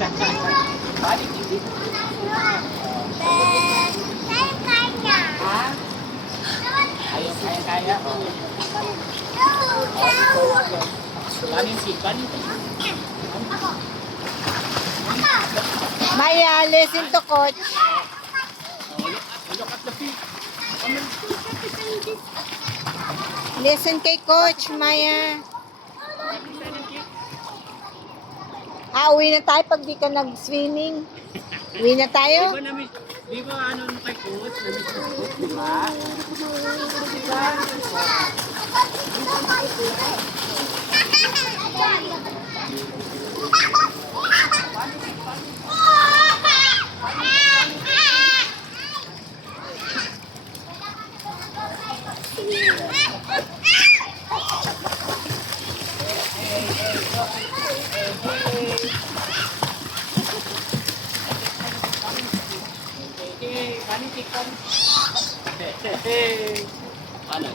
Balik hindi. Ha? Ayaw kaya. Banin si. Maya, listen to coach. Look at the feet. Listen kay coach, Maya. Uwi na tayo pag di ka nag-swimming. Uwi na tayo. Di ba ano kay coach? Namiss ko coach, di ba? Di ba?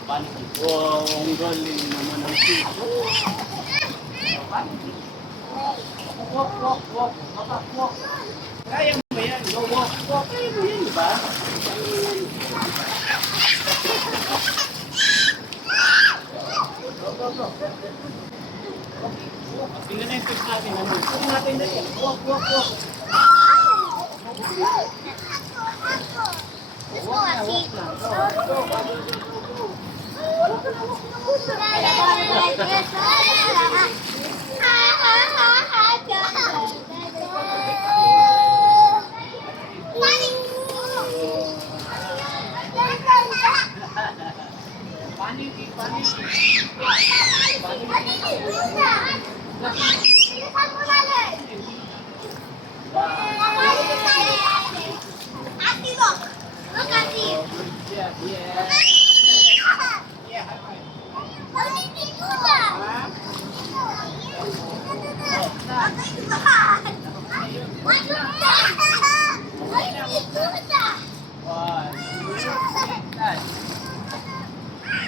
Panik. Wow, ang galing naman ang siko. Walk. Kaya mo ba yan? Go, walk. Kaya mo yan, di ba? Go. Tingnan na yung fish natin. Walk natin na yan. Walk. Walk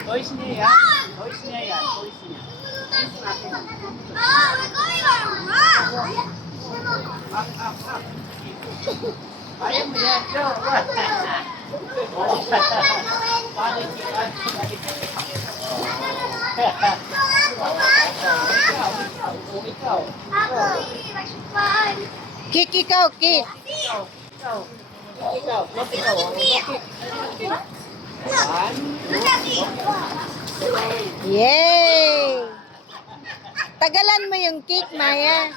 Toys niya yan. Ayaw mo yan, Joe. Ikaw. Kick ikaw, kick. Yay! Tagalan mo yung kick, Maya.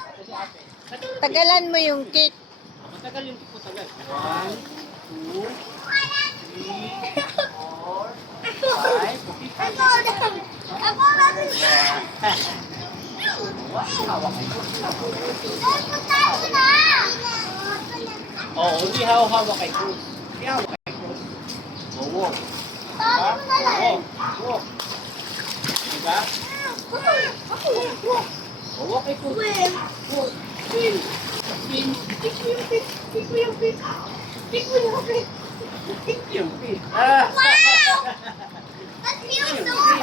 Tagalan mo yung kick. Matagal yung tipo, tagal. 1, 2, 3, 4, 5. Oh, hindi hawak kay Cruz. Hindi hawak kay Cruz. Walk. Walk. Diba? Walk kay Cruz. Walk. Spin. Pick mo yung pit. Wow! That feels so good.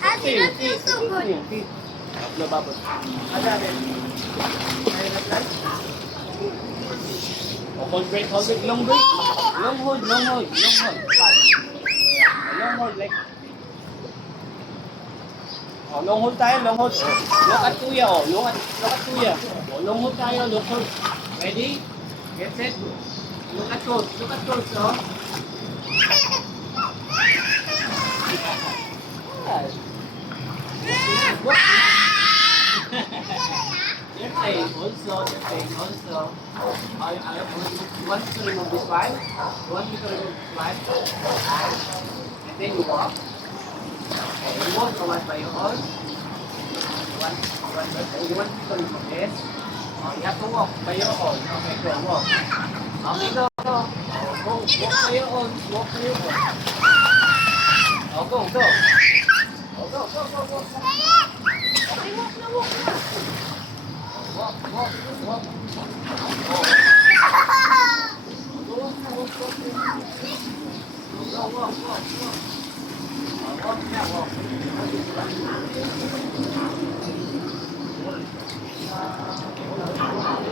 That feels so good. Lababot. Hold break. Long hold. Long hold like. Oh, long hold tayo, long hold. Look at Kuya, oh. Look at Kuya. Oh, long hold tayo, long hold. Ready? Get set. Look at coach, oh. They're playing also. You want to remove this five? You want me to remove this five? And then you walk. Okay, you walk so one by your own. You want me to remove this? Oh, you have to walk by your own. Okay, go, walk. Okay, go. Walk by your own. Oh, go. Oh, go. Okay, walk. Walk.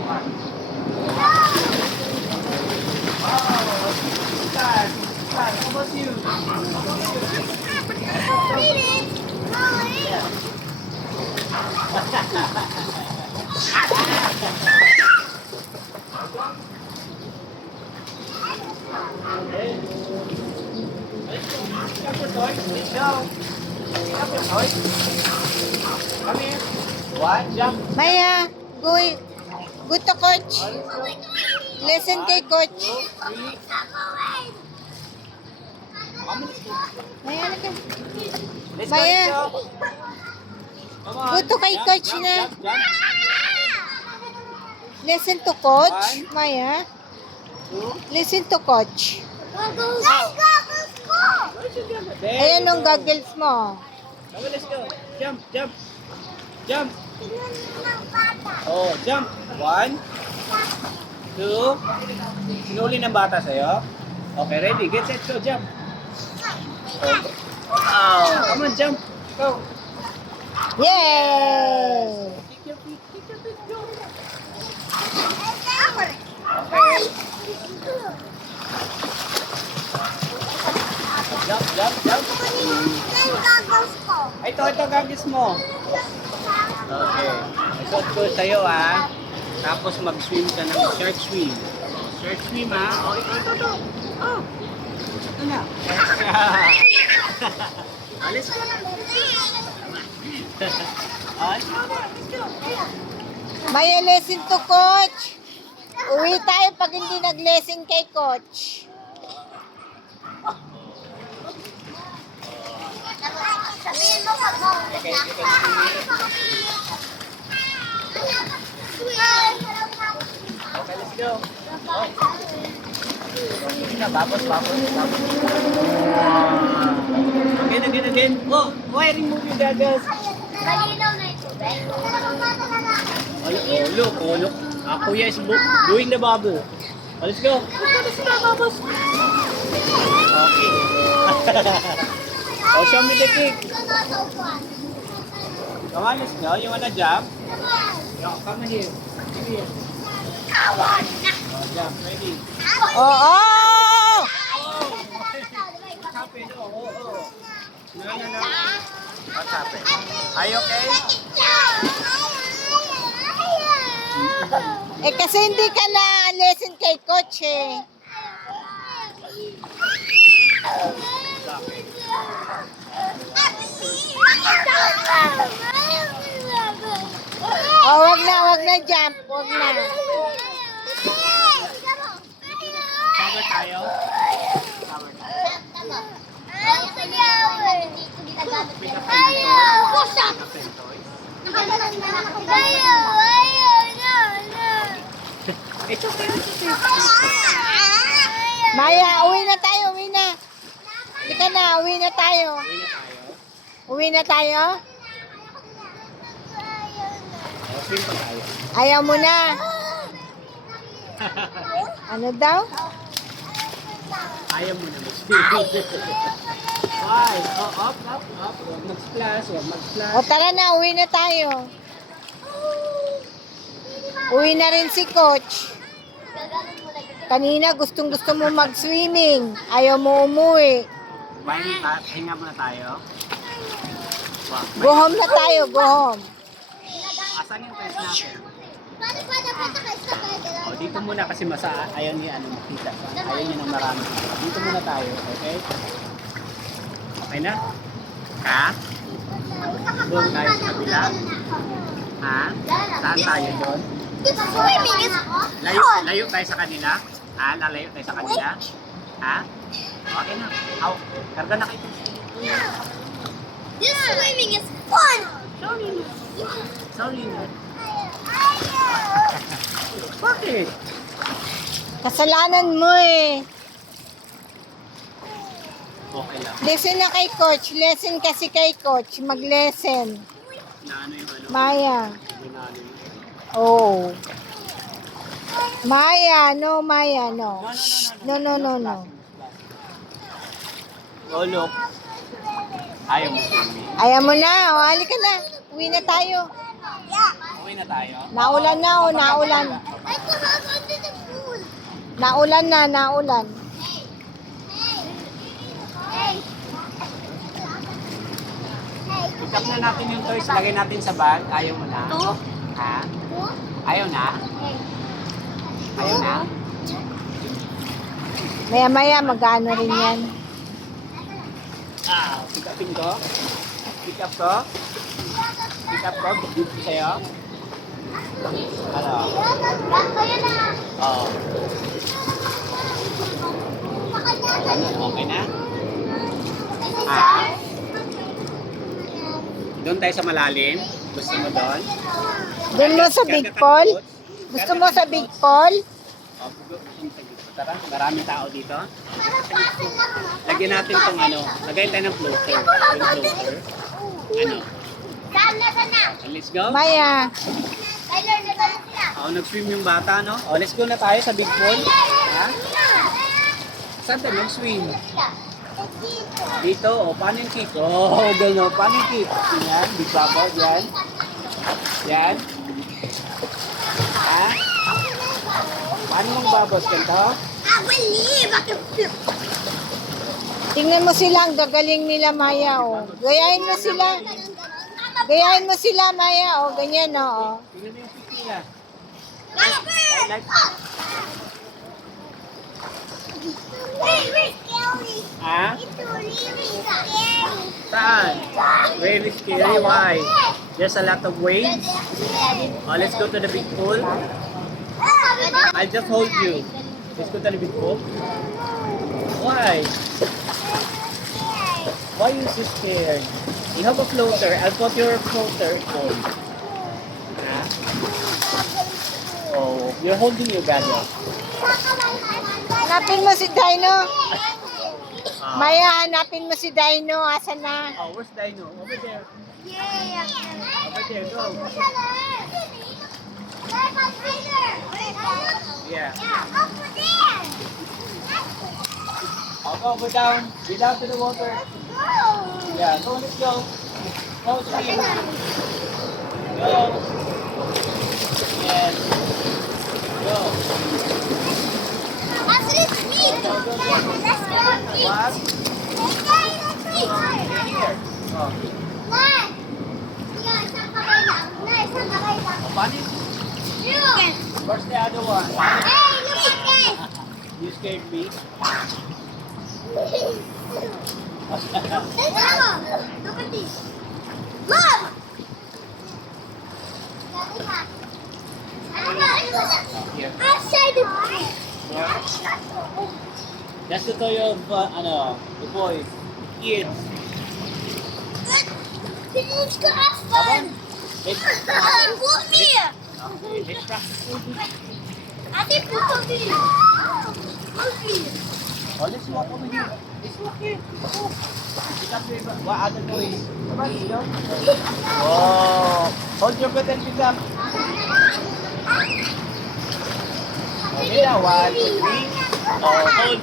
Walk. Read it. Mommy. Jump your toy. Let's go. Jump your toy. Come here. One, jump. Maya, go to coach. Listen kay coach. Two, three. Mama, let's go. Maya, halika. Let's Maya. go, let's go. Come on. Go to kay Jump, coach jump, na. jump, jump. Listen to coach. Maya, Two. listen to coach. Let's go. Let's go. Where's your jump? There Ayan you yung go. goggles mo. Come on, let's go. Jump, jump. Jump. Ng bata. Oh, jump. One, two. Sinuli ng bata sa'yo? Okay, ready. Get set, go. Jump. Oh, come on, jump. Go. Yay! Kick your feet. Kick your feet. Go. Okay. Jump, jump, jump. Yung goggles ko. Ito, gagis mo. Okay. Isuot ko sa'yo, ha. Tapos mag-swim ka ng shark swim. Shark swim, ha. Oh, ito. Oh. Ito na. Alis ka na. Alis ka na. Let's go. Maya, listen to coach. Uwi tayo pag hindi nag-lesson kay coach. Sabihin mo pag maulit Okay, na. Okay, let's go. Oh. Sige na, babos. Again. Oh, why remove your goggles? Malinaw na ito. Oh, look. Kuya is doing the bubble. Oh, let's go. Let's go, babos. Okay. Oh, show me the kick. Come on, let's go. You wanna jump? Yeah, come here. Here. Oh, jump. Ready? Oo! What's happened? Oh. No. What's happened? Are you okay? Eh kasi hindi ka na lesson kay coach eh. Oh, wag na jump. Wag na. Cover tayo? It's okay. Maya, uwi na tayo. Halika na, uwi na tayo. Uwi na tayo? Oh, swim pa tayo. Ayaw mo na. Ano daw? Ayaw mo na mag-swim. Why? Oh, up. Huwag mag-splash. O tara na, uwi na tayo. Uwi na rin si coach. Kanina gustong mo mag-swimming. Ayaw mo umuwi. Hinga muna tayo. Wow. Go home na tayo, go home. Asan yung place natin? Oh, dito muna kasi ayaw niya makita. Ayaw niya ng marami. Dito muna tayo, okay? Okay na? Ha? Doon tayo sa kabila? Ha? Saan tayo doon? Swimming is Layo tayo sa kanila? Ha? Lalayo tayo sa kanila? Ha? Okay na. Karga na kayo. This swimming is fun. Sorry na. Bakit? Kasalanan mo eh. Okay lang. Listen na kay coach. Lesson kasi kay coach. Mag-lesson. Naano yung Maya. Naano yung Oh. Maya, no, Maya, no. No. Oh, look. Ayaw mo swimming. Ayaw mo na. O, halika na. Uwi na tayo. Uwi na tayo. Naulan na, o, naulan. I could hug under the pool. Naulan na, naulan. Hey, Pick up na natin yung toys. Lagay natin sa bag. Ayaw mo na? Two. Ha? Two. Ayaw na? Ayaw na? Maya-maya, mag-ano rin yan. Pick upin ko? Pick up ko? Pick up ko? Bibig ko sa'yo? Ano? Kaya na. Oo. Okay na? Doon tayo sa malalim? Gusto mo doon? Doon mo sa Big Paul? Gusto mo sa Big Paul? Tara, maraming tao dito. Lagyan natin itong ano. Lagay tayo ng floater. Yung floater. Ano? Sana. Let's go. Maya. Tyler, na sila. Nag-swim yung bata, no? Let's go na tayo sa Big Pool. Ha? Saan tayo mag-swim? Dito, paano yung kick? Gano'n. Paano yung kick? Yan, Big Papa, yan. Yan. Ha? Paano mong babos? Ganito? I believe I can flip. Tingnan mo sila, ang gagaling nila, Maya, oh. Gayahin mo sila. Gayahin mo sila, Maya, oh. Ganyan, oh. Tingnan mo yung kick nila. Wait, scary. Ha? It's really scary. Saan? Very scary. Why? There's a lot of waves. Let's go to the big pool. I'll just hold you. Let's go to the big pool. Why? Why are you so scared? You have a floater. I'll put your floater on. Huh? Oh, you're holding your brother. Hanapin mo si Dino. Maya, hanapin mo si Dino. Asan na? Oh, where's Dino? Over there. Yeah. Over there, go. Yeah. Over there. I'll go down. Get down to the water. Yeah, go, let's go. Go, swim. Go. Yes. Go. Let's eat. Let's go eat. What? Let's eat. Here. Oh. Lan. Yeah, isang kamay lang. Na, isang kamay lang. Funny? Yes. Where's the other one? Hey, look at this. You scared me? Mama, look at this. Mom. Here. Outside the Yeah. That's the toy of, the boys. Kids. Let's go have fun. Let's, Put me. okay, let's practice. I think put me. Put me. Oh, let's walk over here. Let's walk here. Oh. Pick up your, what other toys? Come on, let's go. Oh, hold your breath and pick up. Okay now, 1, 2, 3. Oh, hold.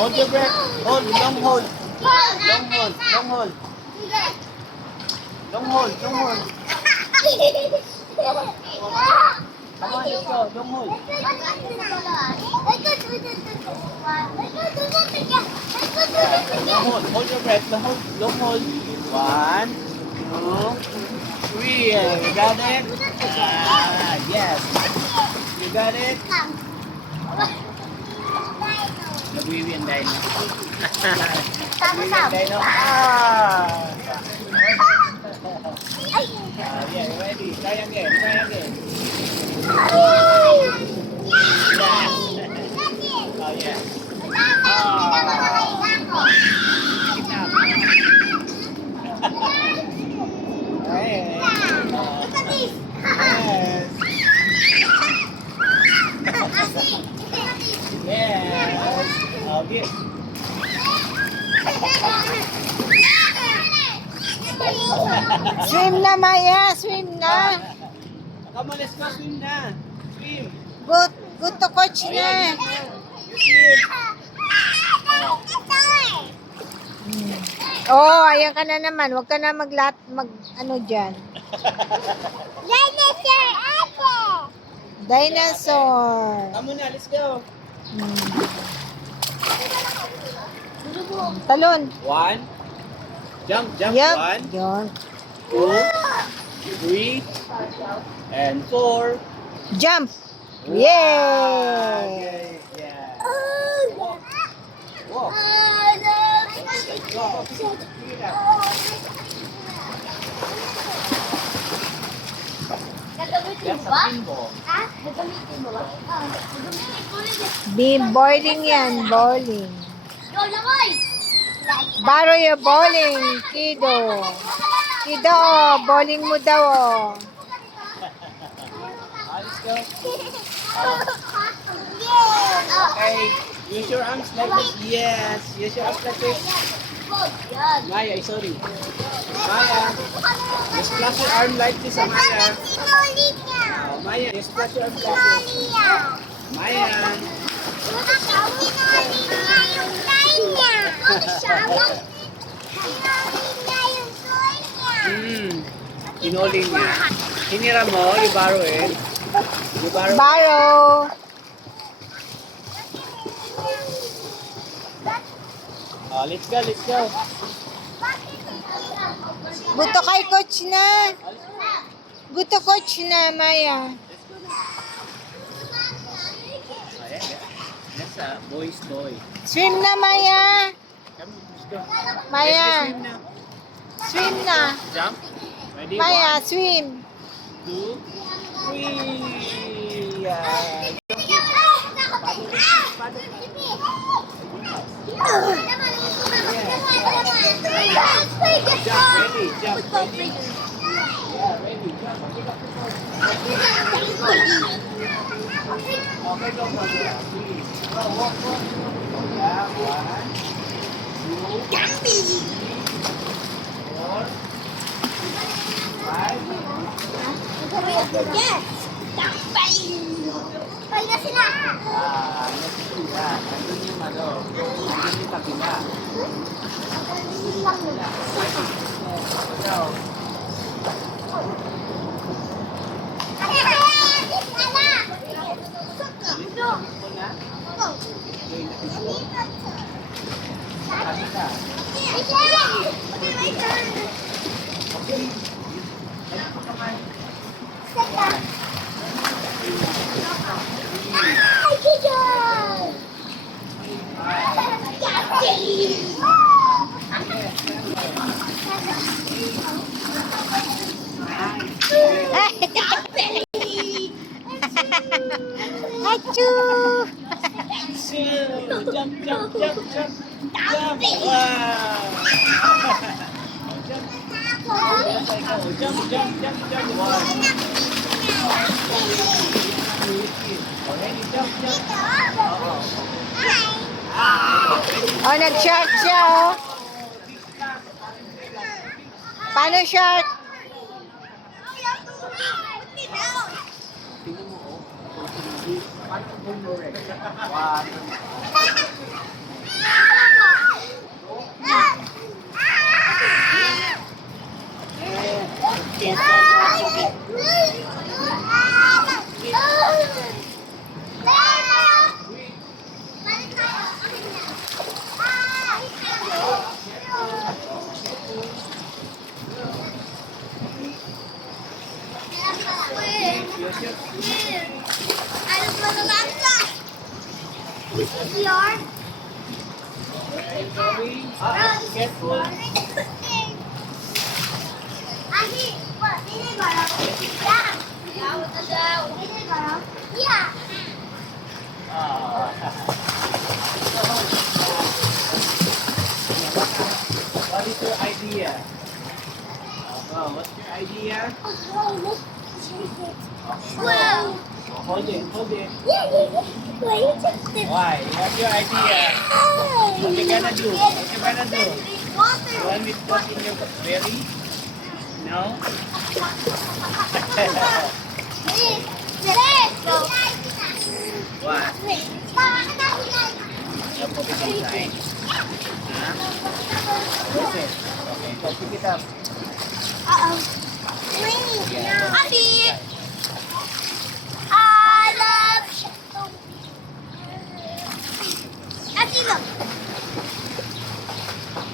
Hold your breath. Hold, long hold. Long hold, long hold. Long hold, long hold. Come on, let's go. Long hold. Long hold. Hold your breath. Long hold. 1, 2, 3. You got it? Yes. You got it? Nagwiwi ang dino. Nagwiwi ang dino. Yeah, ready. Try again. Oh, yeah. Hey. Yes. Yes. Okay. Swim na, Maya. Swim na. Come on, let's go swim na. Swim. Good to coach na. Swim. Oh, ayan ka na naman. Huwag ka na ano dyan. Dinosaur. Come on na, let's go. Talon. 1, Jump. Yup. 1, Yun. 2, 3, and 4. Jump. Wow. Yay! Yeah. Oh, Walk. Go. Pick it up. Gagamitin That's mo a ba? pinball. Ha? Gagamitin mo ba? Gagamitin ko rin. Bowling yan, bowling. Go, Lakoy! Borrow your bowling, kiddo. Kiddo, bowling mo daw, oh. Let's go. Yeah! Okay. Use your arms like this. Yes. Use your arms like this. Yan. Maya, sorry. Maya, just flash your arm like this, Maya. Sinulit niya. Oh, Maya, just flash your arm like this. Niya. Maya. Sinulit niya yung tayo niya. Sinulit niya yung toy niya. Pinoli niya. Hinira mo, you borrow it. You borrow it. Borrow. Oh, let's go, let's go. Buto kay coach na. Buto coach na, Maya. Oh, yeah. That's a boy's toy. Swim na, Maya. Come on, let's go. Maya, Let's go swim now. swim na. Jump. Ready? Maya, 1, swim. 2, 3. Yeah. Jump, ready, jump, ready. Yeah, ready, jump. Pick up the phone. Okay, go, go, go. Please. Go, walk, walk. Yeah, 1, 2, 4, 5. Pay na sila. Next to that. Andun yung ano. Andun yung kabila. Go. Ulit mo na. Kabila. Okay. Ano pa kamay? Achoo! Jump, jump, jump, jump. Jump. Wow. Jump. Yes, I go. Jump, jump, jump, jump. 1. Already, jump, jump. Oo. Oh, nag-shark siya, oh. Paano shark? Tingnan mo, oh. Paano boomerang? 1. This is yours. Careful. Ani, what? Ini barang. Ya. Ini barang. Ya. What is your idea? What's your idea? Wow. Hold it, hold it. Yeah. Why you just did? Why? What's your idea? What you gonna do? What you gonna do? You want me to put in your belly? No? What? You put it inside. Huh? What's it? Okay, go pick it up. Adi, I love Adi, look.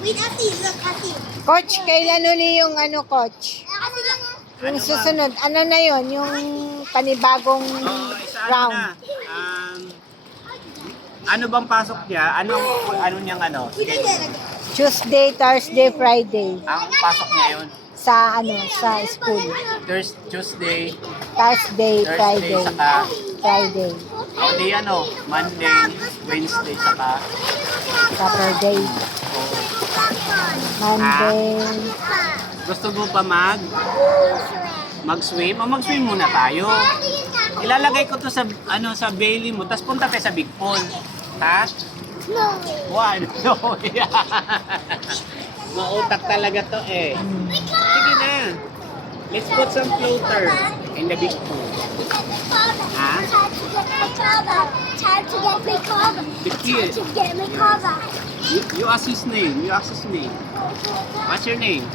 Wait, Coach, kailan uli yung ano, coach? Yung Ano, susunod, ano na yon? Yung panibagong isa round. na. Ano bang pasok niya? Ano niyang schedule? Tuesday, Thursday, Friday. Ang pasok niya yun? Sa school. Tuesday, Thursday, Friday. saka Friday. Monday, Monday, Wednesday, saka Saturday. Monday. gusto mo pa mag-swim? O mag-swim muna tayo. Ilalagay ko to sa sa Bailey mo, tapos punta tayo sa Big Pool. Ha? One. No. Mautak talaga to eh. Sige na. Let's put some floater in the big pool. Time to get me cover. The kid. To get me cover. You ask his name. What's your name? What's your name?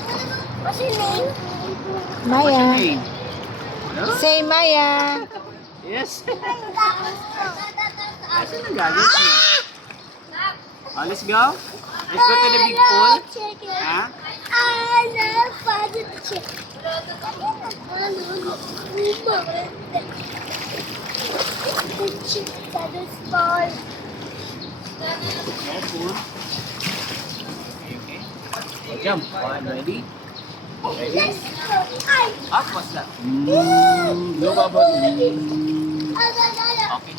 What's your Maya. name? Ano? Say Maya. Yes. Asan ang galing niya? Oh, let's go. Let's go to the big pool. Ha? I love finding the chicken. The chicken that is small. Careful. Okay. Jump. One, ready? Ready? Yes. I. Up, what's that? Look about. Okay,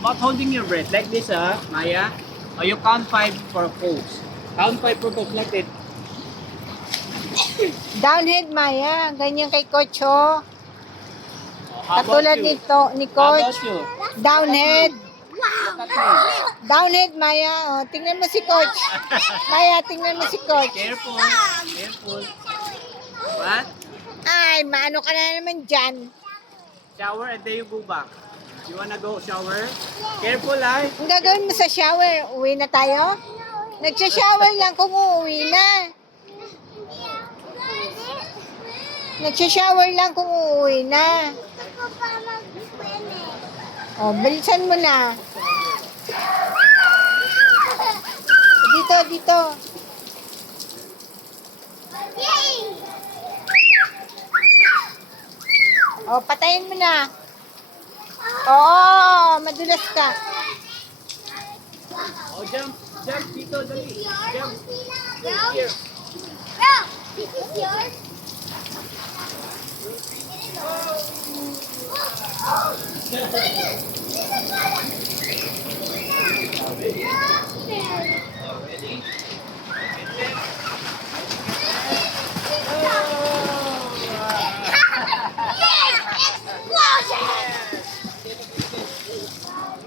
about holding your breath. Like this, Maya. Oh, you count 5 for pose. Count 5 for pose like that. Downhead, Maya. Ganyan kay coach, oh. Oh, how about Katulad you? nito, ni How coach. about you? Downhead. Look at me. Downhead, Maya. Oh, tingnan mo si coach. Maya, tingnan mo si coach. Careful. Careful. What? Ay, maano ka na naman dyan. Shower and then you go back. You wanna go shower? Careful, ah. Ang gagawin mo sa shower, uwi na tayo? Nagsha-shower lang kung uuwi na. Nagsha-shower lang kung uuwi na. Oh, bilisan mo na. Dito. Oh, patayin mo na. Oo, madulas ka. Oh, jump. Jump dito, dali. Jump. Here. Bro, this is yours. Ready?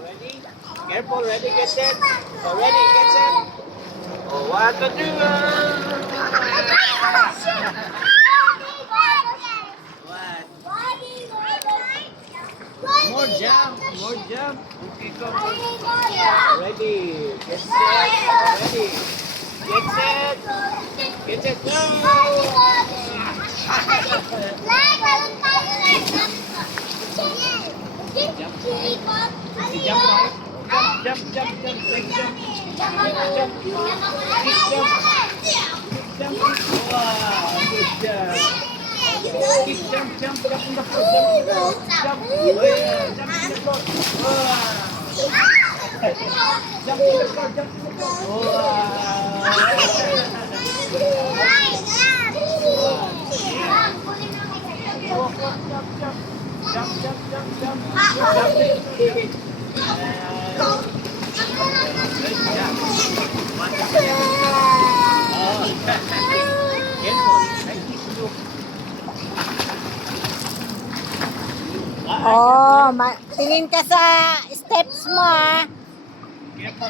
Ready? Careful, ready, get set. Oh, ready, get set. Oh, what to do? What? More jump, more jump. Okay, go. Ready, get set, ready. Get set, get set, go. Jump, right? Jump, big jump. Jump. Wow, good job. Keep jump on the floor, jump. Oh, yeah, jump on the floor. Wow. Jump on the floor. Oh, tingin ka sa steps mo, ah. Careful.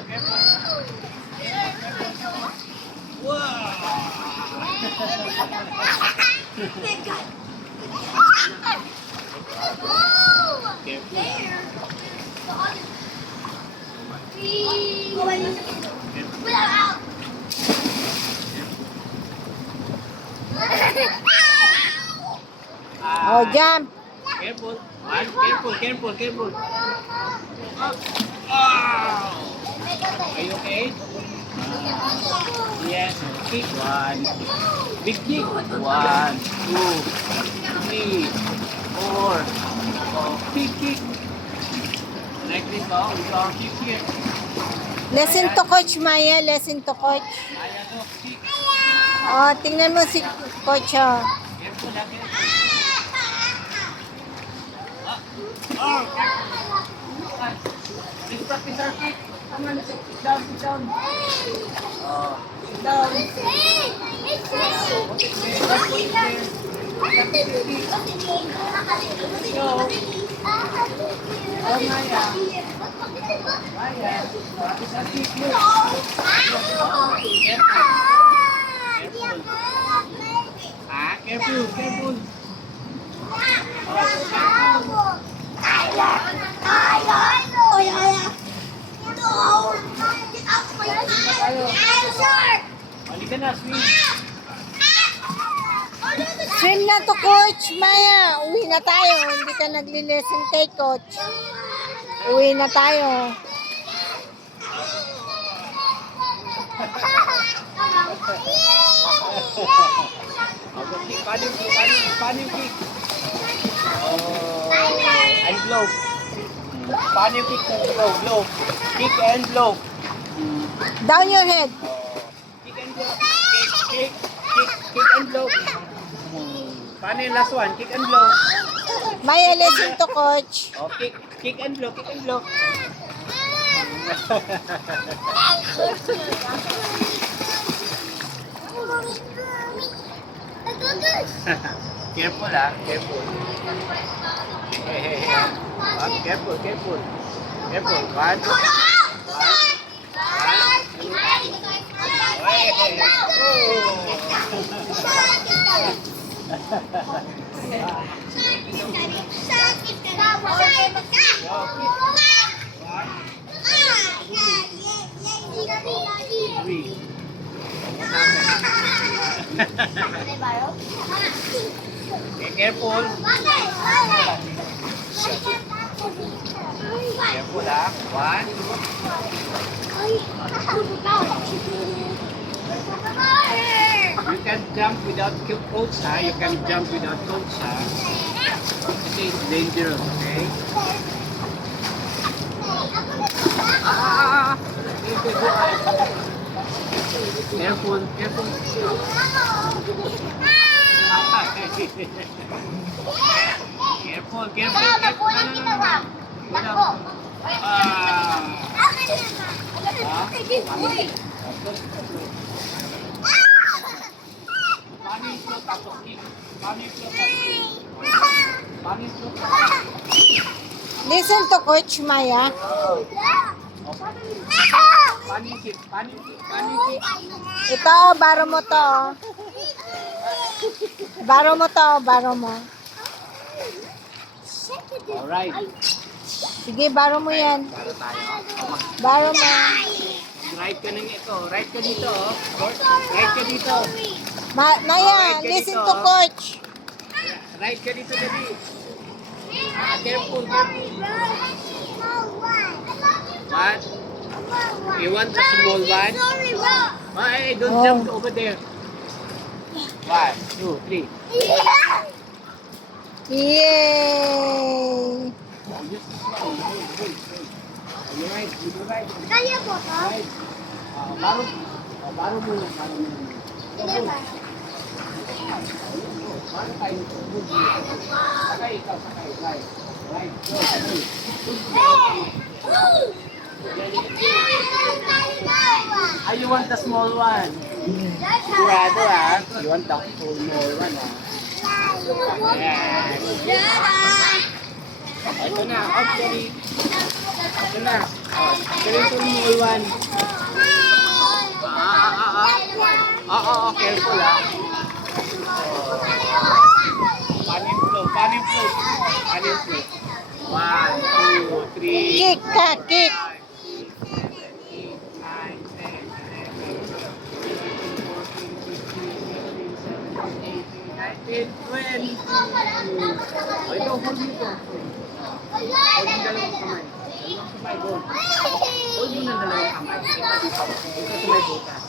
Wow. Oh, jump. Careful. Careful. Oh. Are you okay? Yes. Kick. One. Big kick. One, two, three, four. Oh, kick, kick. Like this, oh. We go kick here. Lesson to coach, Maya. Lesson to coach. Maya, go. Kick. Oh, tingnan mo si coach, oh. Careful, ha, careful. Oh, careful. Let's practice our kick. Come on, sit down, sit down. Oh, sit down. Oh, Maya. Maya, practice our kick. Look. Oh, careful. Careful. Ah, careful, careful. Halika na, swing. Swim na to, coach, Maya. Uwi na tayo. Hindi ka nagli-lesson kay coach. Uwi na tayo. Okay, paano yung kick? Paano yung kick? Oh, and blow. Paano yung kick ng blow? Blow. Kick and blow. Down your head. Kick and blow. Kick and blow. Paano yung last one? Kick and blow. Maya, lesson to coach. Oh, kick and blow, kick and blow. Careful, ah, careful. Hey, hey, hey. Careful, careful. Careful. One. Hey, hey. Three. Okay, careful. Careful, ah. One. You can jump without coach, ha? You can jump without coach, ha? Kasi it's dangerous, okay? Careful, careful. Careful, careful. Paano yung flow tapos kick? Paano yung flow tapos kick? Paano yung flow tapos kick? Listen to coach, Maya. Paano yung kick? Paano yung kick? Paano yung kick? Ito, baro mo to. Baro mo to, baro mo. Alright. Sige, baro mo yan. Para tayo. Baro mo. Right ka nang ito. Right ka dito. Oh. Right ka dito. Maya, listen to coach. Right ka dito, Daddy. Ah, careful, careful. What? You want the small one? Hey, don't Oh. jump over there. 1, 2, 3. Yay! Just slow. Wait. You right? You do right. Kaya po to? Right. Baro muna. Hindi ba? Baro tayo. Sakay ikaw, sakay. Right. Right. Go. You want the small one? Sigurado, ah. You want the small one, ah. Yes. Ito na. Actually, ito na. Ito yung small one. Careful, ah. Paano yung flow? 1, 2, 3. Kick ka, kick. 20. Ay, ito, hold dito. Hold yung dalawang kamay. Dalawang kamay, hold. Hold mo ng dalawang kamay. Ito sa may butas.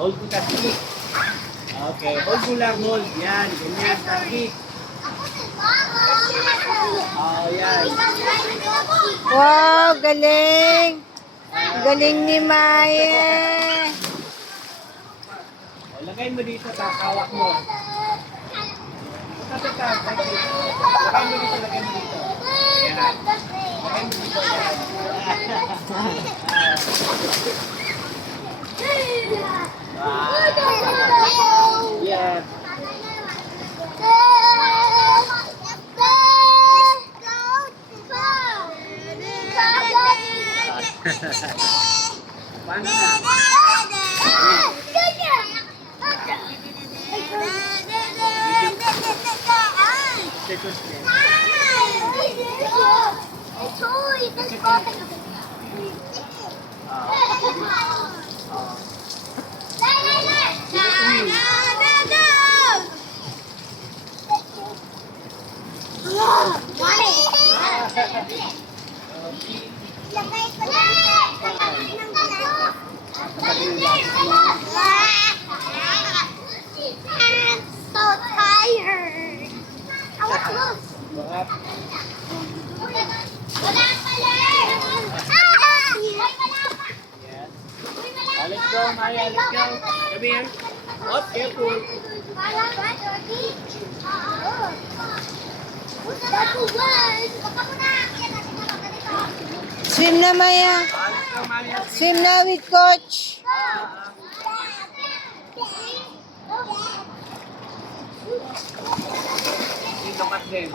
Hold mo sa stick. Okay, hold mo lang, hold. Yan, ganyan sa stick. Oh, yan. Wow, galing. Galing ni Maya. O, lagay mo dito sa hawak mo. Lagay mo dito, lagay mo dito. Yan. Lagay mo dito. Yan. Paano na? Second step. So tired. I want to lose. Buhat. Wala pala! Ah! Wala pa! Yes. Let's go, Maya. Let's go. Come here. Oh, careful. Wala ba, Jordy? Oo. That's one. Huwag ka muna. Yan natin na ganito. Swim na, Maya. Let's go, Maya. Swim na with coach. Look at them.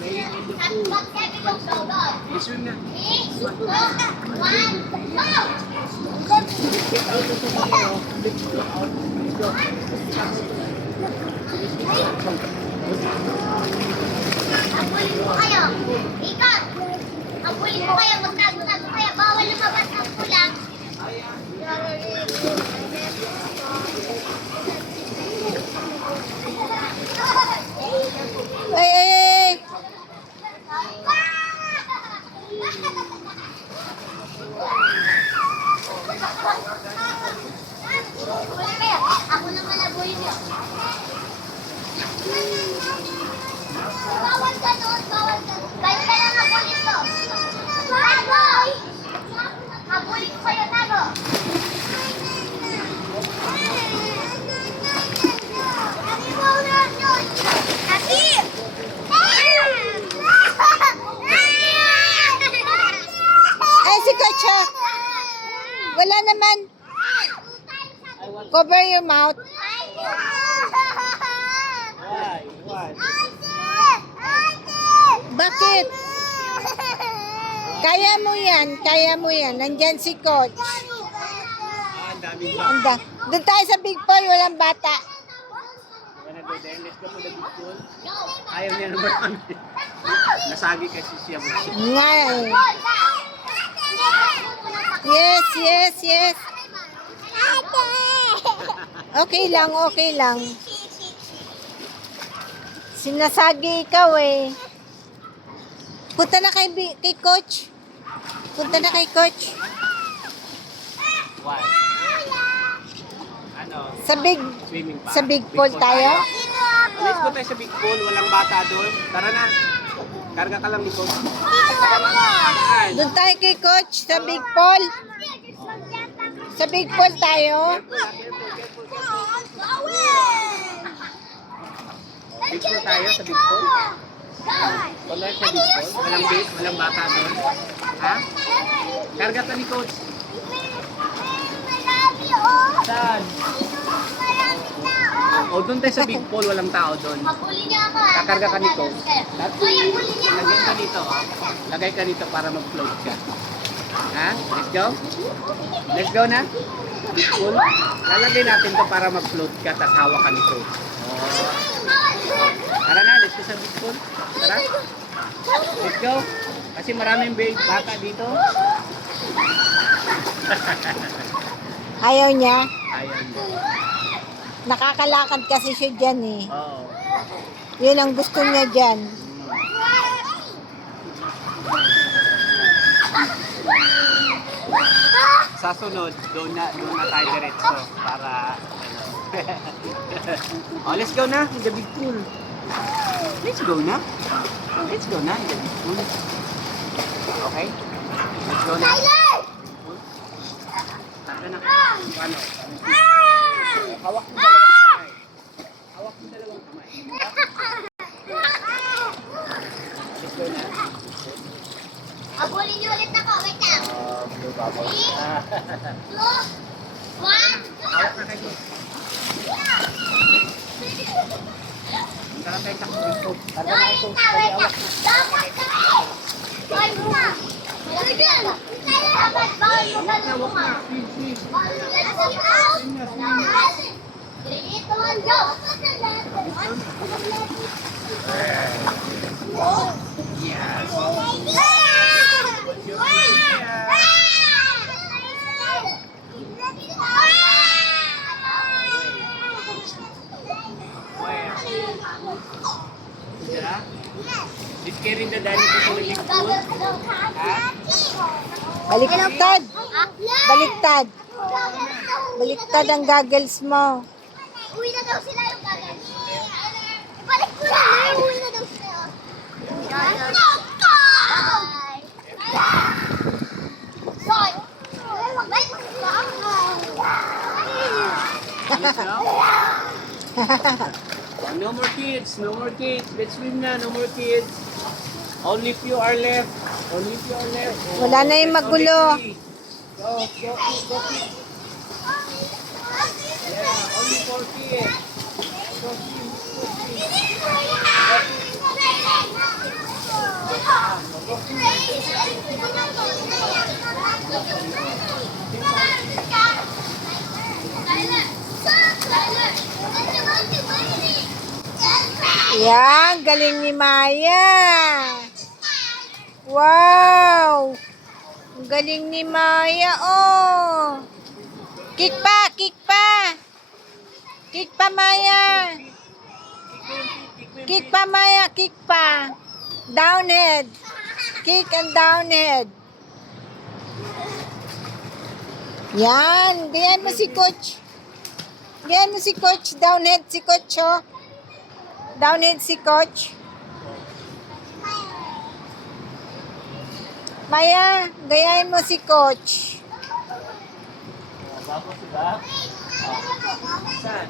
Playing in the pool. I-swim na. Abulin mo kayo. Ikat. Abulin mo kayo. Magtago-tago kayo. Bawal lumabas ng pula. Ay, ay, ay. Abulin kayo. Ako naman abulin niyo. Bawal ka doon. Bawal ka. Kayo ka lang abulin ko. Tago! Abulin ko kayo. Tago! Ay, si coach ha. Wala naman. Cover your mouth. Why? Why? Bakit? Kaya mo yan. Kaya mo yan. Nandyan si coach. Ah, ang daming ba? Anda. Doon tayo sa big pool. Walang bata. Wanna go there? Let's go to the big pool. Ayaw niya naman. Nasagi kasi siya. Nga eh. Yes, yes, yes. Okay lang, okay lang. Sinasagi ikaw eh. Punta na kay coach. Punta na kay coach. Why? Ano? Swimming pa? Sa big pool tayo. Let's go tayo sa big pool. Walang bata doon. Tara na. Karga ka lang ni coach. Doon tayo kay coach sa big pool. Sa big pool tayo. Big pool tayo sa big pool. Wala sa big pool. Walang bata doon. Ha? Karga ka ni coach. Saan? O doon tayo sa big pool. Walang tao doon. Abulin niyo ako. Kakarga ka ni coach. Hoy, abulin niyo ako. Lagay ka dito. Oh. Lagay ka dito para mag-float ka. Ha? Let's go? Let's go na? Big pool. Lalagay natin to para mag-float ka tapos hawak ka ni coach. Oh. Tara na, let's go sa big pool. Tara. Let's go. Kasi maraming bata dito. Ayaw niya. Ayan. Nakakalakad kasi siya dyan eh. Oo. Yun ang gusto niya dyan. Sa sunod, doon na tayo diretso para oh, let's go na in the big pool. Let's go na. Let's go na in the big pool. Okay? Let's go na. Tara na. Paano? Hawak mo dalawang kamay. Hawak mo dalawang kamay. Let's go na. Abulin niyo ulit ako. Wait lang. Blue bubbles. 2, 1. Hawak na kayo. Tara tayo takbo. Tara na ito. Wait lang. Dapat ka. Wait na. Sige. Dapat bawal mo ganun mo nga. Bawal mo ganun mo nga. 3, 2, 1, go. Yeah? Did carry the daddy to the big pool? Ha? Baliktad. Baliktad. Baliktad ang goggles mo. Uwi na daw sila yung gagawin. Balik ko na. Uwi na daw sila. Bye. Alis now? No more kids, no more kids. Let's swim na, no more kids. Only few are left. Only few are left. Oh, Wala na yung magulo. only 3. Go, go, go, kids. Yeah, only 4 kids. Go, kids, go, kids. Yan, galing ni Maya. Wow. Ang galing ni Maya, oh. Kick pa, kick pa. Kick pa, Maya. Kick pa, Maya, kick pa. Downhead. Kick and downhead. Yan, gayan mo si Coach. Gayan mo si Coach. Downhead si Coach, oh. Downhead si Coach. Maya, gayahin mo si Coach. Tapos sila. Saan?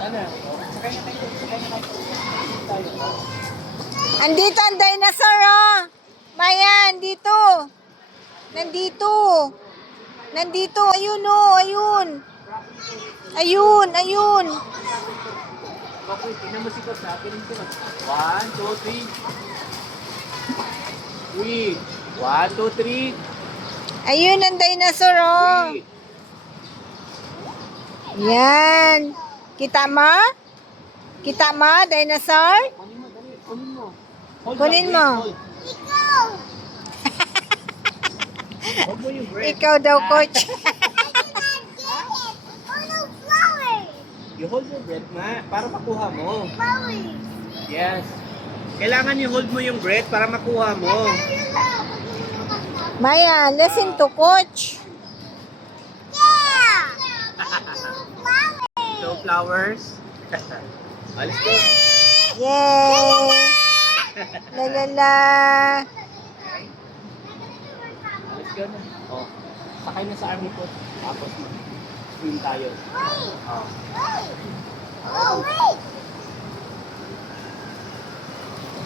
Sana. Sakay na tayo. Sakay na tayo. Andito ang dinosaur, oh. Maya, andito. Nandito. Nandito. Ayun, oh. Ayun. Ayun, ayun. Okay, tingnan mo si Coach sa akin. 1, 2, 3. 3. 1, 2, 3. Ayun ang dinosaur, oh. 3. Yan. Kita mo? Kita mo, dinosaur? Kunin mo, dali. Kunin mo. Hold Kunin the mo. bread, Hold mo yung bread. Ikaw daw, Coach. You hold your breath, ma, para makuha mo. Yes. Kailangan i-hold mo yung breath para makuha mo. Maya, listen to Coach. So, flowers. Alis ko. Yay! La la la. Alis ko na. Oh. Sakay na sa army ko. Tapos swim tayo. Oh.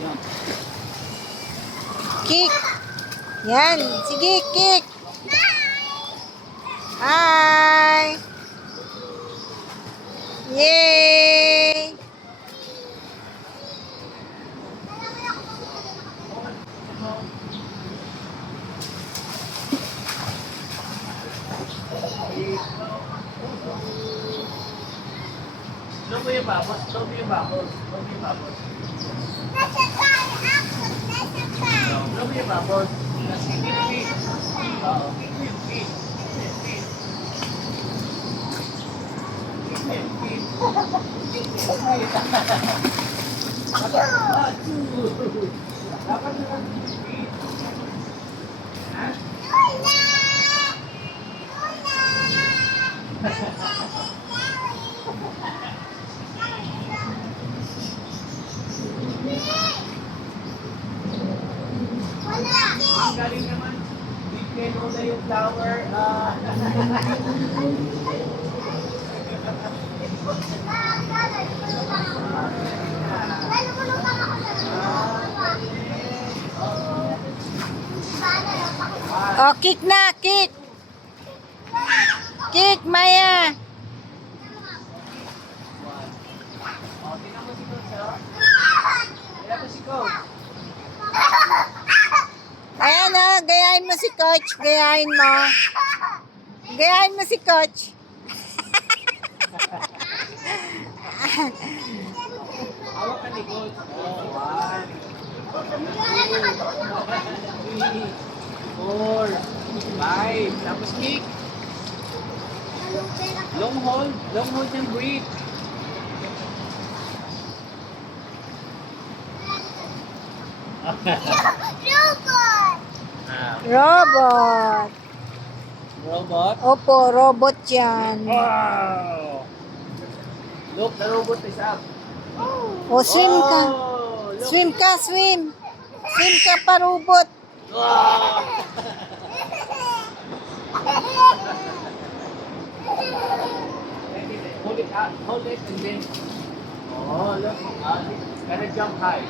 Yan. Kick. Yan. Sige, kick. Hi. Yay! Slow mo yung babos. Slow mo yung babos. Slow mo yung babos. Slow mo yung babos. Sige, sige. Oo, kick mo yung feet. Feet. Kick mo yung feet. Dapat na lang yung feet. Ha? Ang galing naman. Bigyan na yung flower. Oh, kick na, kick. Kick, Maya. Oh, tingnan mo si Coach, oh. Tingnan mo si Coach. Ayan oh, gayahin mo si Coach. Gayahin mo. Gayahin mo si Coach. Hawak ka ni Coach. Oh, 1, 2, 3, 4, 5. Tapos kick. Long hold and breathe. Robot. Robot. Opo, robot yan. Wow! Look, the robot is up. O, swim ka. Oh, look. Swim ka, swim. Swim ka pa, robot. Wow! Hold it up, hold it and then. Oh, look. Gotta jump high.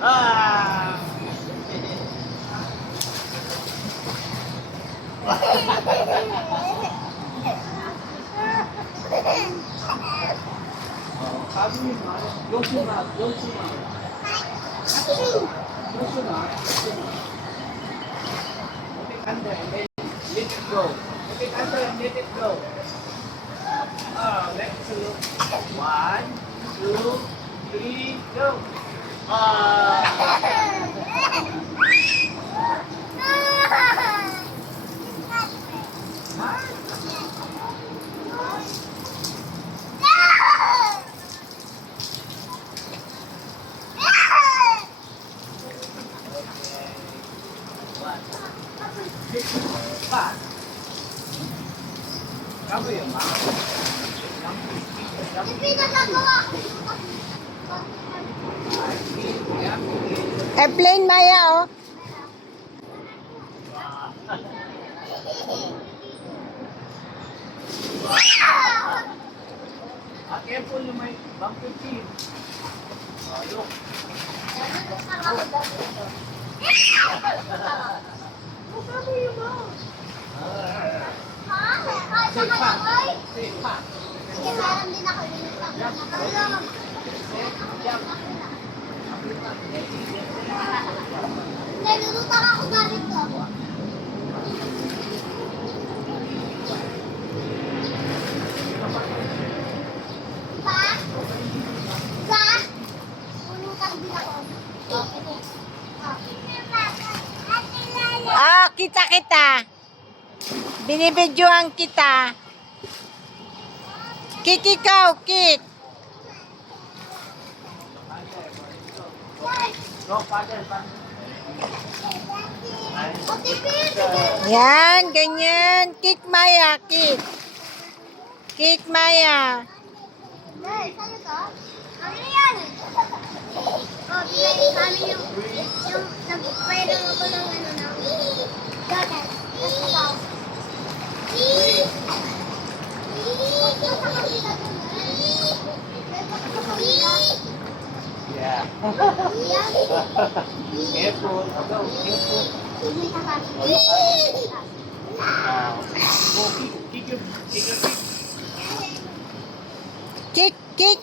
Ah! Oh, sabi mo na, don't swim out, don't swim out. Don't swim out. Put it under and then let it go. Put it under and let it go. Oh, let's look. 1, 2, 3, go. Pass. Kamu yung mga. Airplane, Maya, oh. Careful yung may bumpy teeth. Oh, look. Say pa. Nalulutan ako gamit ko. Pa? Pa? Lulutan din ako. Ah, kita. Binibidyohan kita. Kick ikaw, kick. Go, father. Yan, ganyan. Kick, Maya, kick. Kick, Maya. Hey, saan ito? Ano yan? Oh, binigay sa amin yung nag-pwede mo ko ng ano na. Gatas. Tapos ikaw. Yeah. Careful. Go, careful. Go, kick your feet. Kick, kick.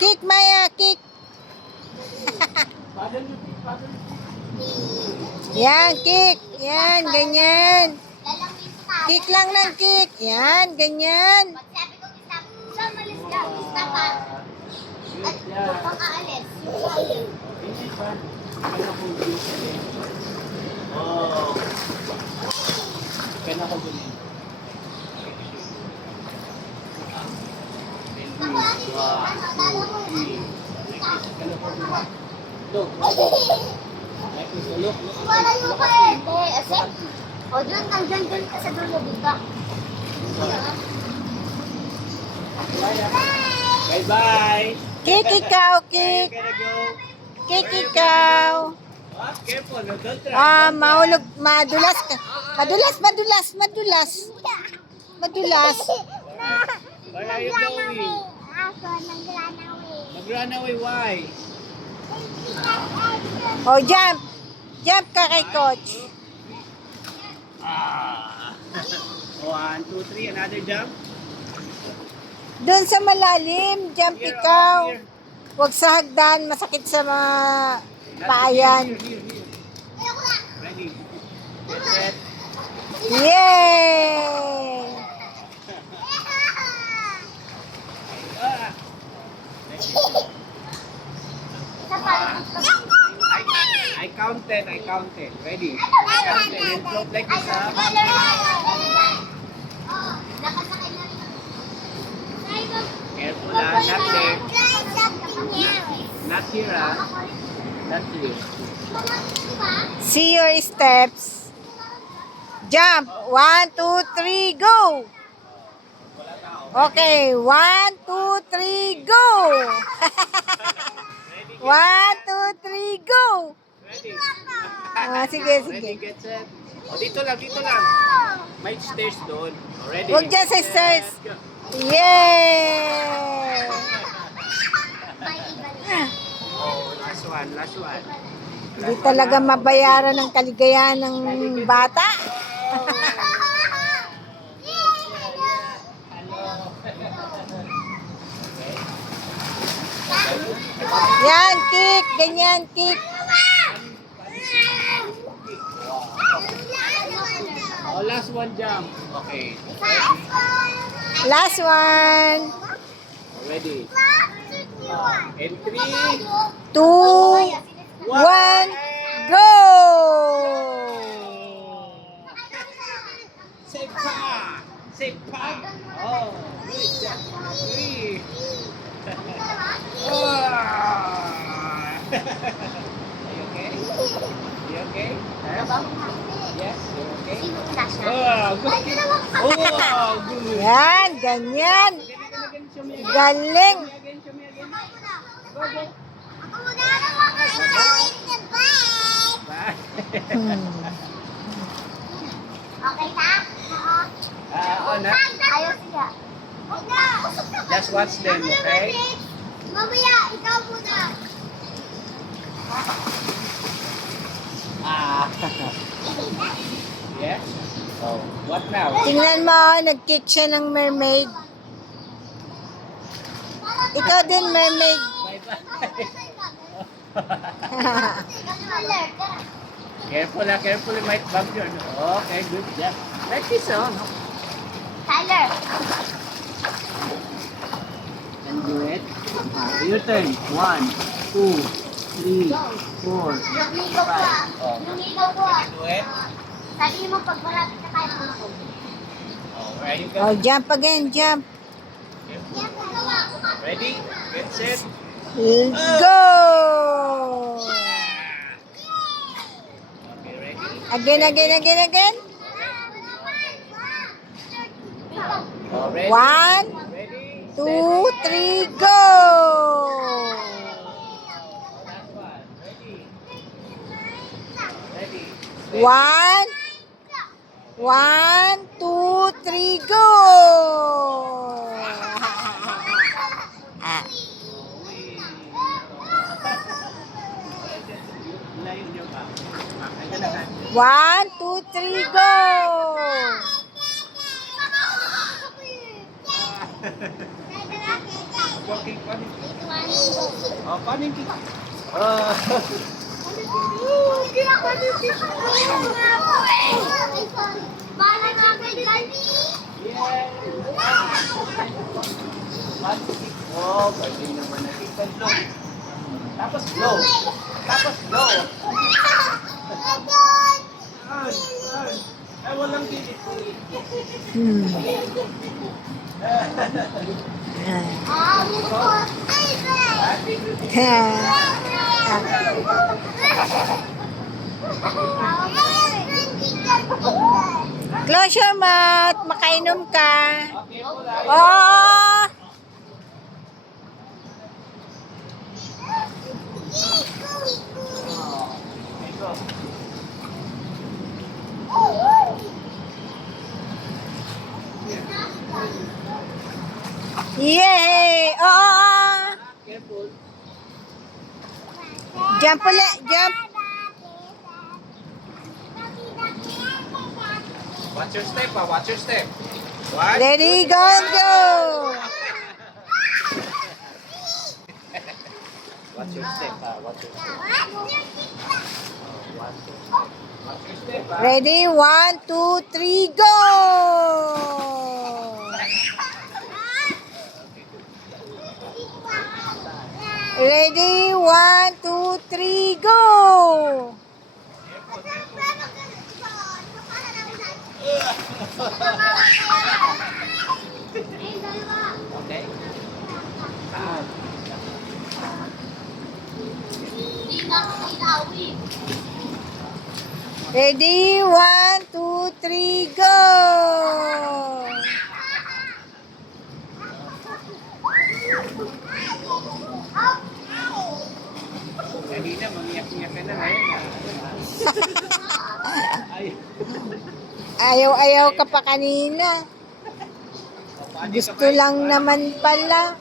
Kick, Maya, kick. Paddle your feet, paddle your feet. Yan, kick. Yan, ganyan. Lalangin sa tao. Kick lang ng kick. Yan, ganyan. Pag sabi ko stop, siya malis ka. Stop pa. At huwag kang aalis. Hindi pa. Kaya kung Oh. ako dun eh. Look, like this. Look. Wala yung pwede. Asik. O, dun, nandyan din ka sa dulo dito. Bye-bye. Kik, ikaw, Kik. Gotta go. Kik, ikaw. Ah, careful, no, don't try. Mahulog, madulas ka. Madulas. Madulas. Where are you going? Ako, nag-run away. Mag-run away, why? Oh, jump. Jump ka kay coach. Ah. 1, 2, 3, another jump. Doon sa malalim, jump Here, ikaw. here. Huwag sa hagdan, masakit sa mga paayan. Here. Ready. Get set. Yay! Ah. Isa pa. I counted. Ready? I counted. And float like this, ha? Careful, ha? Not there. Not here, ha? Not here. See your steps. Jump. 1, 2, 3, go! Okay, 1, 2, 3, go! 1, 2, 3, go! Ready? Sige. Ready, get set. O, dito lang. May stairs doon. O, ready? Huwag dyan sa stairs. Let's go. Yay! Oh, last one. Hindi talaga mabayaran ng kaligayahan ng bata. Yan, kick. Ganyan, kick. Oh, last one jump. Okay. Last one. Ready? And 3, 2, 1, go! Safe pa. Oh, good job. 3. Are you okay? You okay? Yes, you're okay? Oh, good. Oh, good. Yan, ganyan. Galing. Bye. Okay na? Oo. Not. Ayos siya. Huwag na. Just watch them, okay? Mamaya, ikaw muna. Ah. Yes? Oh, what now? Tingnan mo, nag-kick siya ng mermaid. Ikaw din, mermaid. Careful, careful, it might bump you. Okay, good job. Like this, oh. No? Tyler. And do it. Your turn. 1, 2, 3, 4. Yung ikaw ko ah. Oh. Yung ikaw ko ah. Do it. Sabi mo pag malapit na tayo mga ko. Oh, where you Oh, go? jump again, jump. Ready? Get set. Go! Okay, ready? Again. Oh, ready? 1, Ready? 2, 3, go! Last one. Ready? Ready? 1, 2, 3, go! Layo niyo ba? Ay, ganahan. 1, 2, 3, go! Walking, paning. Oh, paning kita. Oh. Oh, pwede naman natin blow. Tapos blow. Ay, walang Hmm. Close your mouth. Makainom ka. Oo. Yay! Oo. Careful. Jump ulit. Jump. Watch your step, watch your step. One, Ready, go, go. Watch your step, ha? Watch your step. watch your step, Ready, 1, 2, 3, go. Ready, 1, 2, 3, go. Okay? Ready, 1, 2, 3, go. Kanina, mangiyak-ngiyak ka na ngayon. Ay, Ayaw-ayaw ka pa kanina. paano Gusto lang naman pala.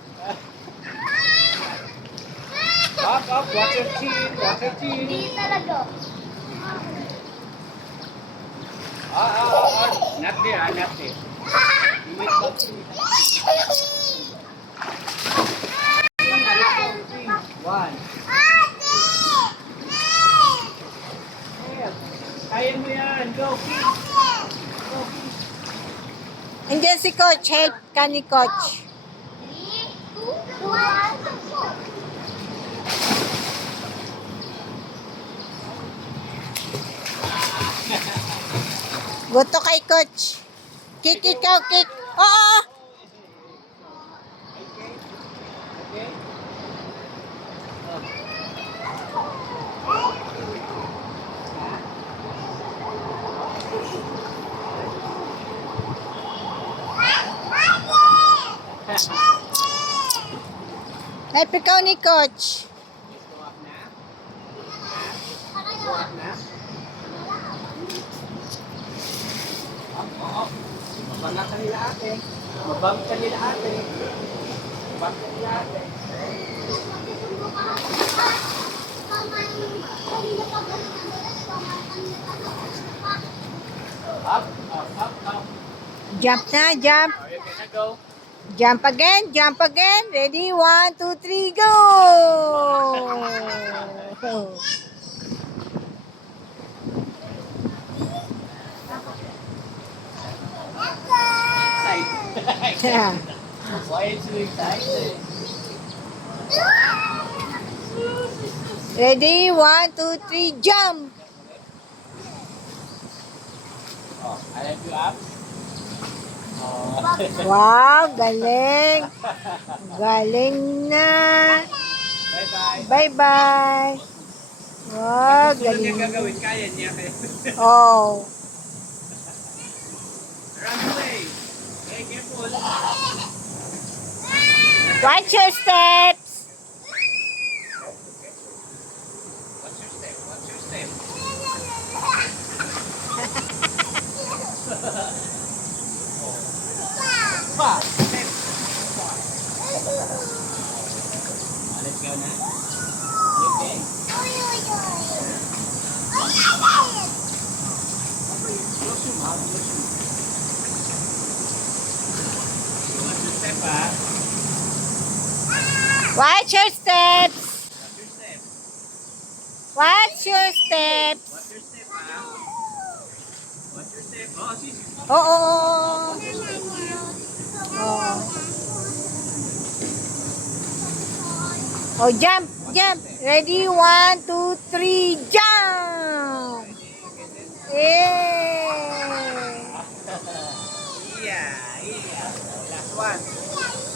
Up, up, watch your chin, watch your chin. Hindi talaga. Not there, not there. You wait back to me. One. Kaya mo yan, go, kick. Go, kick. Andiyan si Coach. Help ka ni Coach. Goto kay Coach. Kick ikaw, kick. Oo. Okay? Help ikaw ni Coach. Go up na. Go up na. Up, up. Mabanga ka nila ate. Mabang ka nila ate. Mabang ka nila ate. Up, up, up, up. Jump na, jump. Are you gonna go? Jump again, jump again. Ready, 1, 2, 3, go. Excited. Why are you so excited? Ready, 1, 2, 3, jump. Oh, I let you up. Oh. Wow, galing. Galing na. Bye-bye. Bye-bye. Wow, Susunod niya galing. gagawin, kaya niya. Oh. Run away. Hey, careful. Watch your steps. watch your step, watch your step. Pa! Step. Let's go na. Okay. Close your mouth. Close your mouth. Watch your step, ha? Watch your steps. Watch your step. Watch your steps. Watch your step, ha? Watch your step. Oh, sis. Oo. Oh, jump, jump. Ready, 1, 2, 3, jump. Yeah. one.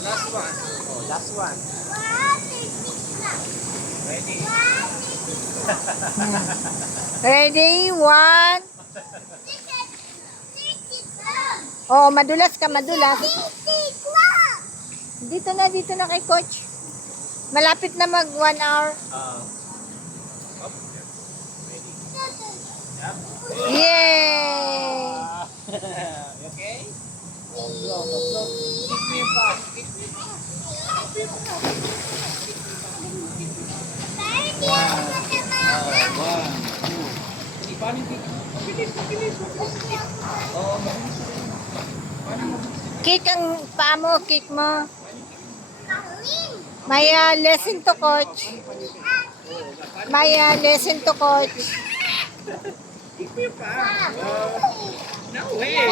Last one. Oh, last one. Ready? Ready? One. Oh, madulas ka, madulas. Dito na kay coach. Malapit na mag 1 hour. Up. Ready? Yay! Okay? Kick me yung pass. Kick me yung pass. One, two. Paano yung kick? Mabilis, mabilis, mabilis. Oo, mabilis. Paano yung mabilis? Kick ang paa mo, kick mo. Maya, listen to coach. Maya, listen to coach. Kick me yung pass. No way.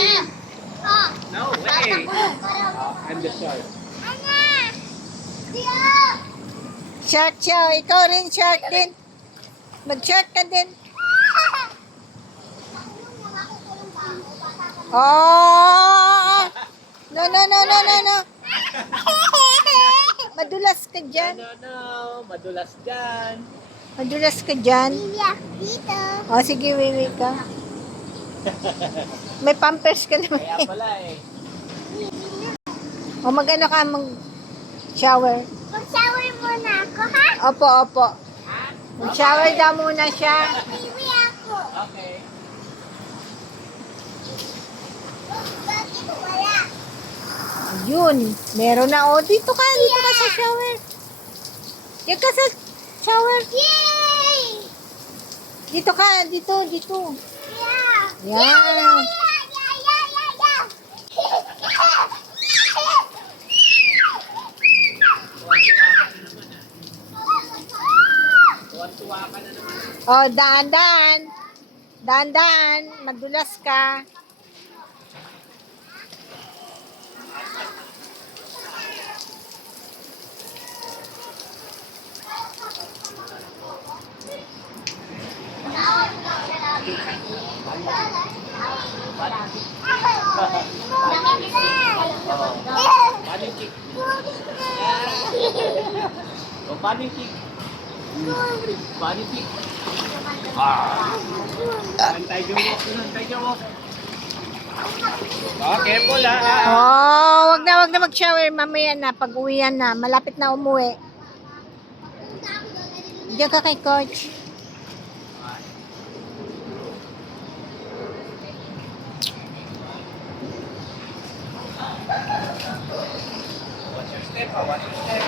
No way. I'm the shark. Shark siya. Ikaw rin shark din. Mag-shark ka din. Oh! No, no, no, no, no, no. Madulas ka dyan. No. Madulas dyan. Madulas ka dyan. Dito. O, sige, wiwi ka. May pampers ka naman. Kaya pala eh. O, mag-ano ka, mag-shower. Mag-shower muna ako, ha? Opo, opo. Mag-shower daw muna siya. Baby ako. Okay. Bakit wala? Yun. Meron na. O, dito ka sa shower. Diyan ka sa shower. Yay! Dito ka, dito. Yeah! Yan. Tuwan-tuwa ka na naman. O, daan-daan. Daan-daan. Madulas ka. Paano yung kick? O, paano yung kick? Paano yung kick? Tiger walk. Tiger walk. Oh, careful ha. Oh, wag na mag-shower. Mamaya na, pag-uwian na. Malapit na umuwi. Diyan ka kay coach. What's your step? What's your step?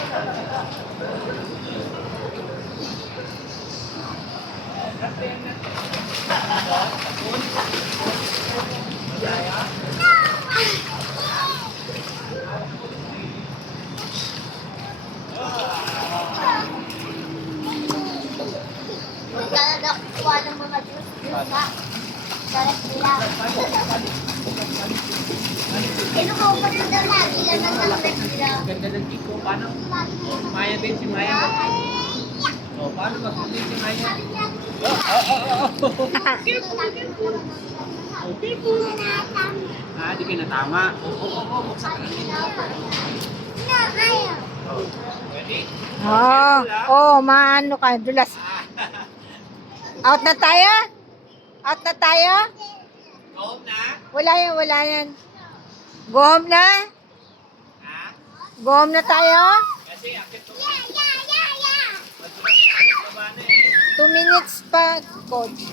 Talaga kuha ng mga juice ha? Darat nila. Kinukuha ko na daw lagi lang ang darat nila. Ganda ng kick ko. Paano? Maya din si Maya. O, paano mag-kick si Maya? Di ka natama. Buksan ka na. Ready? Oh, maano ka, dulas. Out na tayo? Out na tayo? Go home na? Wala yan. Go home na? Ha? Go home na tayo? Kasi akit to. Yeah! Madulas ka sa baba na eh. 2 minutes pa, coach.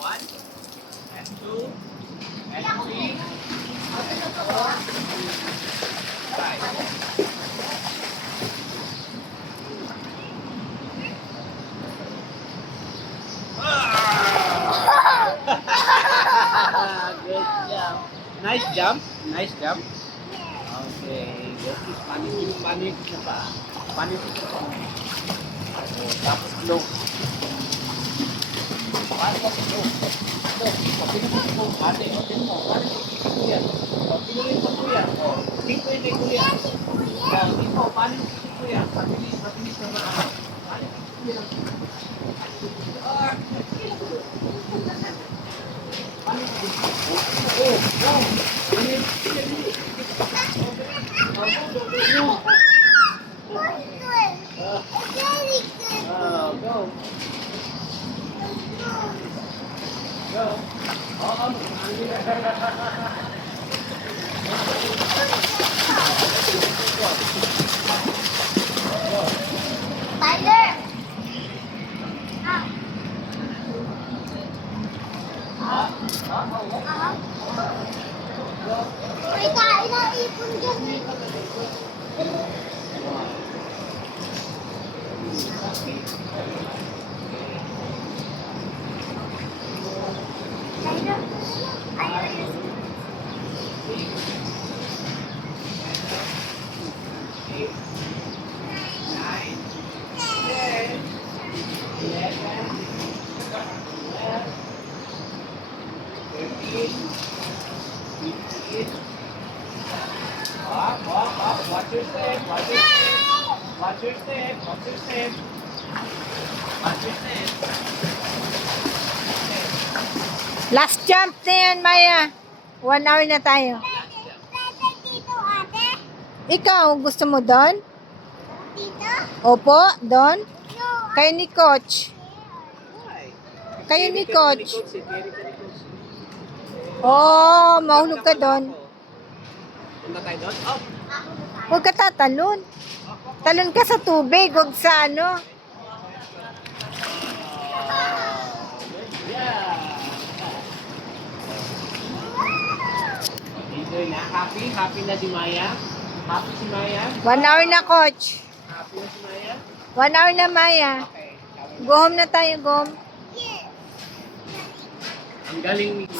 One, and two, and three, four, five. Good job. Nice jump. Nice jump. Okay. This is panic na pa. Panic na pa. Oh, tapos low. Paano ka sa low? Pinulit mo. Ate, open mo. Paano yung kuya? Pinulit mo kuya. Tingko yun kay kuya. Tingko, paano yung kuya? Matinis na ba? Paano yung kuya? Paano Very good. Oh, go. Go. Oo, Tyler. May kain na ipon dyan. Tyler. Watch your step. Watch your step. Watch your step. Watch your step. Watch your step. Last jump na yan, Maya. 1 hour na tayo. Pwede dito, ate? Ikaw, gusto mo doon? Dito? Opo, doon. No. Kayo ni Coach. Why? Kayo ni Carry ka Coach. ni Coach. Oh, mahulog ka doon. Punta tayo doon? Oh. Huwag ka tatalon. Talon ka sa tubig, huwag sa ano. Yeah. Enjoy na. Happy? Happy na si Maya? Happy si Maya? 1 hour na, Coach. Happy na si Maya? 1 hour na, Maya. Okay. Go home na tayo, go home. Yes. Ang galing ni Maya.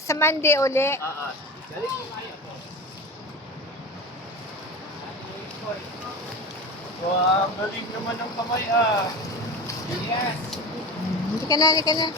Sa Monday uli. Galing ni Maya. Wow, galing naman ang kamay ah. Yes. Hindi ka na, hindi ka na.